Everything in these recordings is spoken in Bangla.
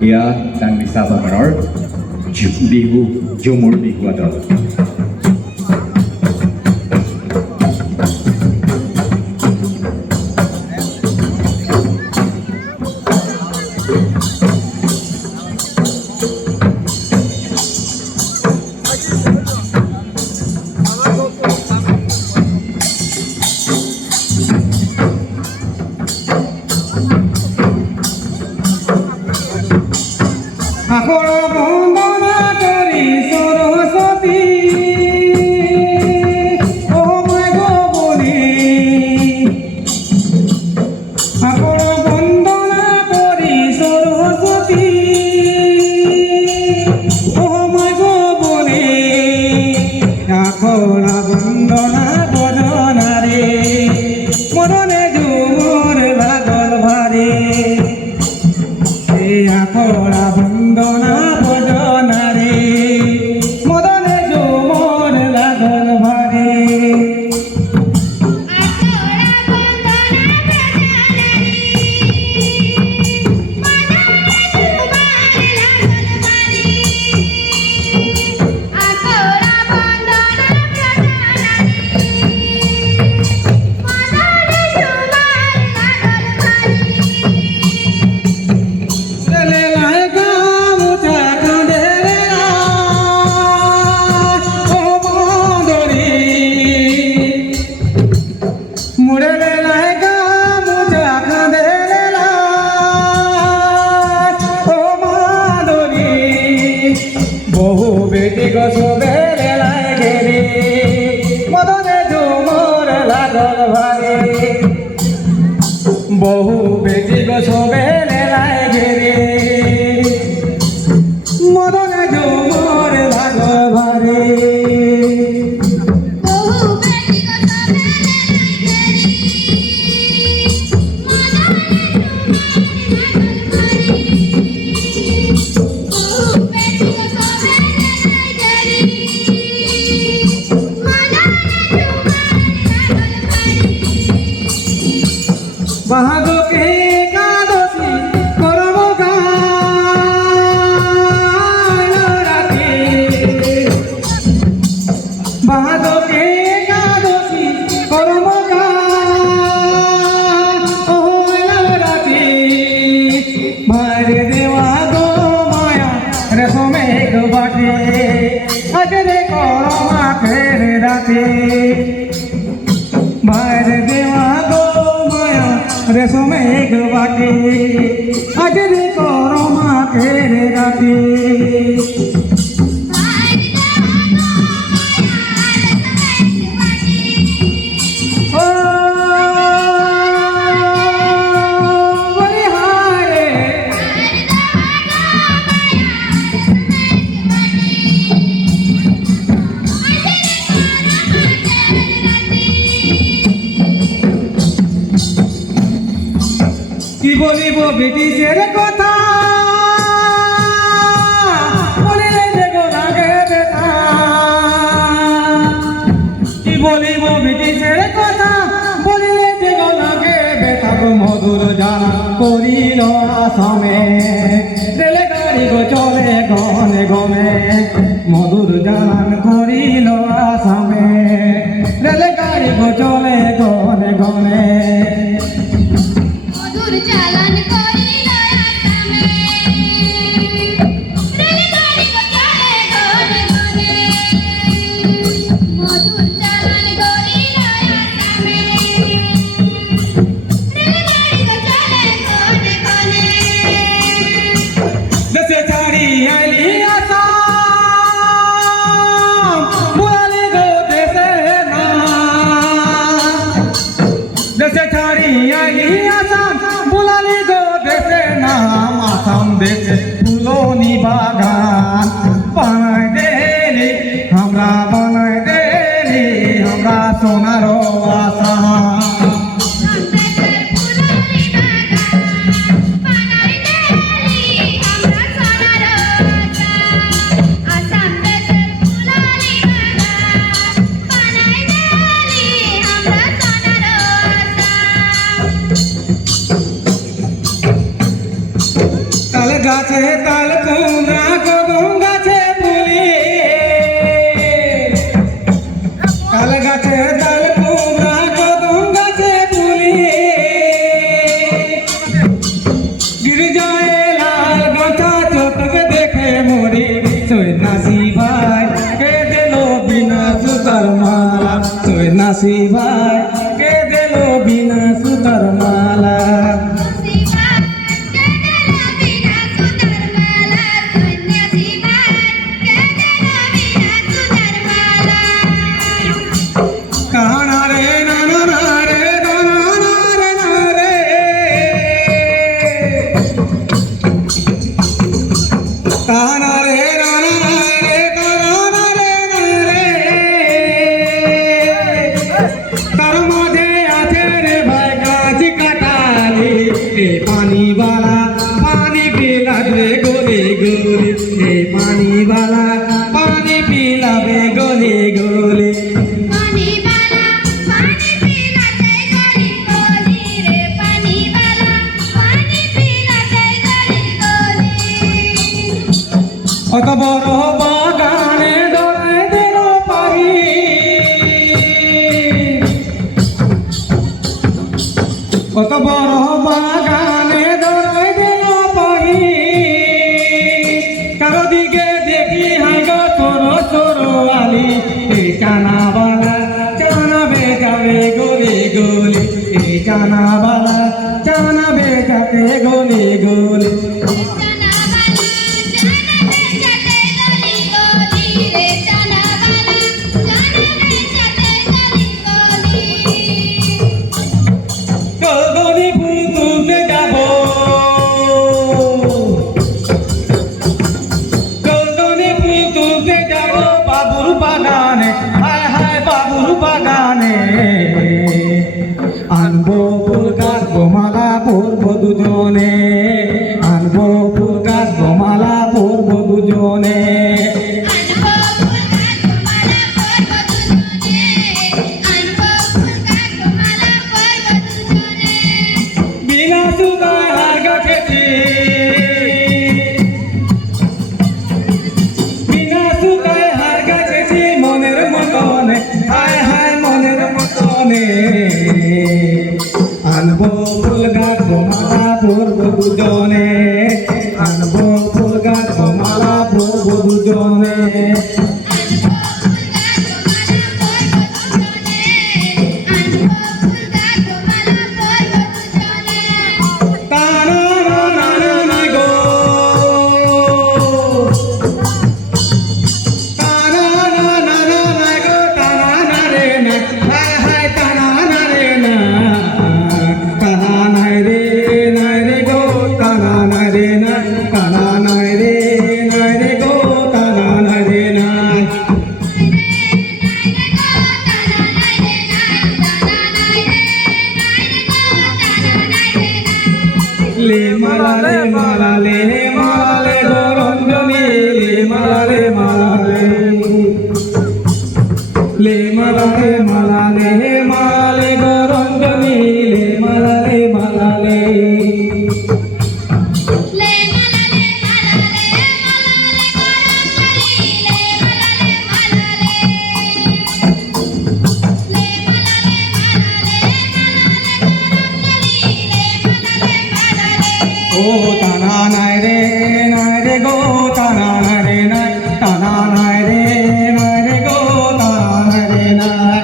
Ia dan bisa beror bihu jumur bihu ada. বহু বেটি গো সবেলে লাগে রে মদনে ঝুমর লাগ ভারে বহু বেটি গো বাহাদো কে কাদসি করব গান রাতে বাহাদো কে কাদসি করব গান ও রাতে মারে দেওয়া গো মায়া রেশমে গো বাটে আজরে করো মাখের রাতে মারে দেওয়া রেশমে বাটে আজ রে করো মাখের রাতে কি বলিব ব্রিটিশের কথা বলিলে দেখো লাগে ব্যথা কি বলিব ব্রিটিশের কথা বলিলে দেখো লাগে ব্যথা মধুর জানা করিল আসামে রেলে গাড়ি গো চলে গনে গনে মধুর জান করিল আসামে রেলে গাড়ি গো চলে গনে গনে চালান করিল আসামে রেলগাড়ি গো চলে গনে গনে মধুর চালান করিল আসামে রেলগাড়ি গো চলে গনে গনে দেশে ছাড়ি আইলি আসাম বুলালি গো দেশে না দেশে ছাড়ি আইলি আসাম বুলালি গো দেশে নাম আসাম দেশে ফুলনি বাগান বানাই দেলি আমরা বানাই দেলি আমরা সোনার আসাম গাছে তাল কুমড়া কদম গাছে ফুলি তাল গাছে তাল কুমড়া কদম গাছে ফুলি গির্জায় লাল গাঁথা চোখে দেখে মরি সৈন্যাসী ভাই কে দিল বিনা সুতার মালা সৈন্যাসী ভাই কে দিল বিনা সুতার মালা কানা রে নানা না রে নানা রে না রে কানা রে নানা না রে কানা রে না রে তার মাঝে আছে রে ভাই গাছ কাটালি এ পানি বালা পানি পিলাবে গলি গলি এ পানি বালা পানি পিলাবে গলি গলি কত বড় বাগানে দৌড়াই দিল পাহি কত বড় বাগানে দৌড়াই দিল পাহি কারো দিকে দেখি হাই গো তোর তোর আলি এই টানা বালা টানা বেজাবে গলি গলি এই টানা বালা টানা বেজাবে গলি গলি গগনে ফুল তুলতে যাব গগনে ফুল তুলতে যাব বাবুর বাগানে হায় হায় বাবুর বাগানে আনবো ফুল গাছ গোমালা পরব দুজনে আনবো ফুল গাছ গোমালা পরব দুজনে বিনা সুতার গাছেছি বিনা সুতায় হার গাছেছি মনের মতনে হায় হায় মনের মতনে আনবো ফুল গাছ গোমালা পরব দুজনে আনবো ফুল গাছ গোমালা পরব দুজনে ले माला ले माला ले माला ले गोरंजनी ले माला ले माला ले माला ले माला ले माला ले गोरंजनी ले माला ले माला ले ओ ताना नाय रे गो ताना नाय रे नाय ताना नाय रे गो ताना नाय रे नाय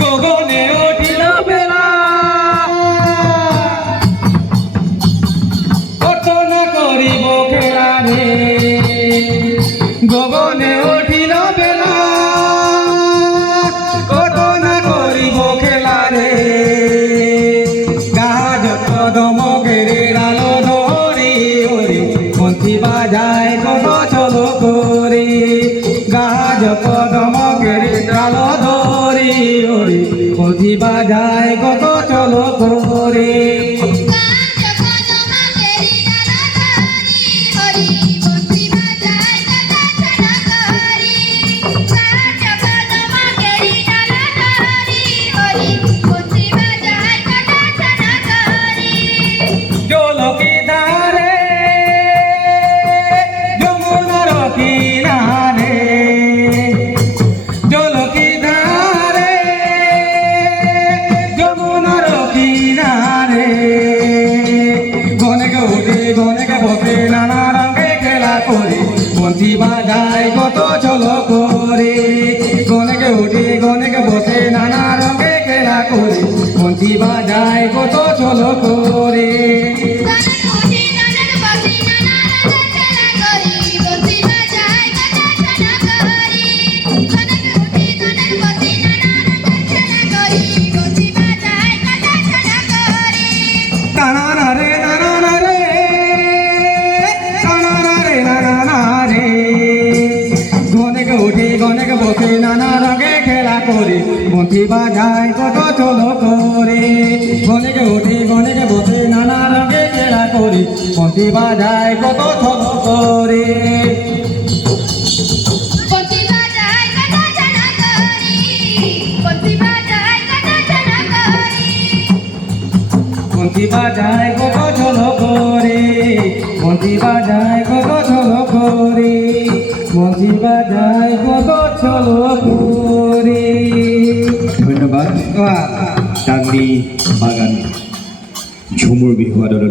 গগনে উঠিল বেলা কত না করিব খেলা রে গগনে উঠিল বেলা কত না করিব খেলা রে গাছ কদম গেরে আলো ধরি ওরে পন্থী বাজায় কত চলো করে গাছ কদম গেরে আলো ধরি ওরে পন্থী বাজায় কত চলো করে গনেকে উঠি গনেকে বসে নানা রঙে খেলা করি বন্তি বাজায় কত চলো করে গনেকে উঠি গনেকে বসে নানা রঙে খেলা করি বন্তি বাজায় কত চলো করে বন্তি বাজায় কত জানা করি বন্তি বাজায় কত জানা করি বন্তি বাজায় কত চলো করে বন্তি বাজায় কত চলো করে বন্তি বাজায় কত চলো করে ধন্যবাদ বাহ ডাংলি বাগান ঝুমুৰ বিহু দললৈ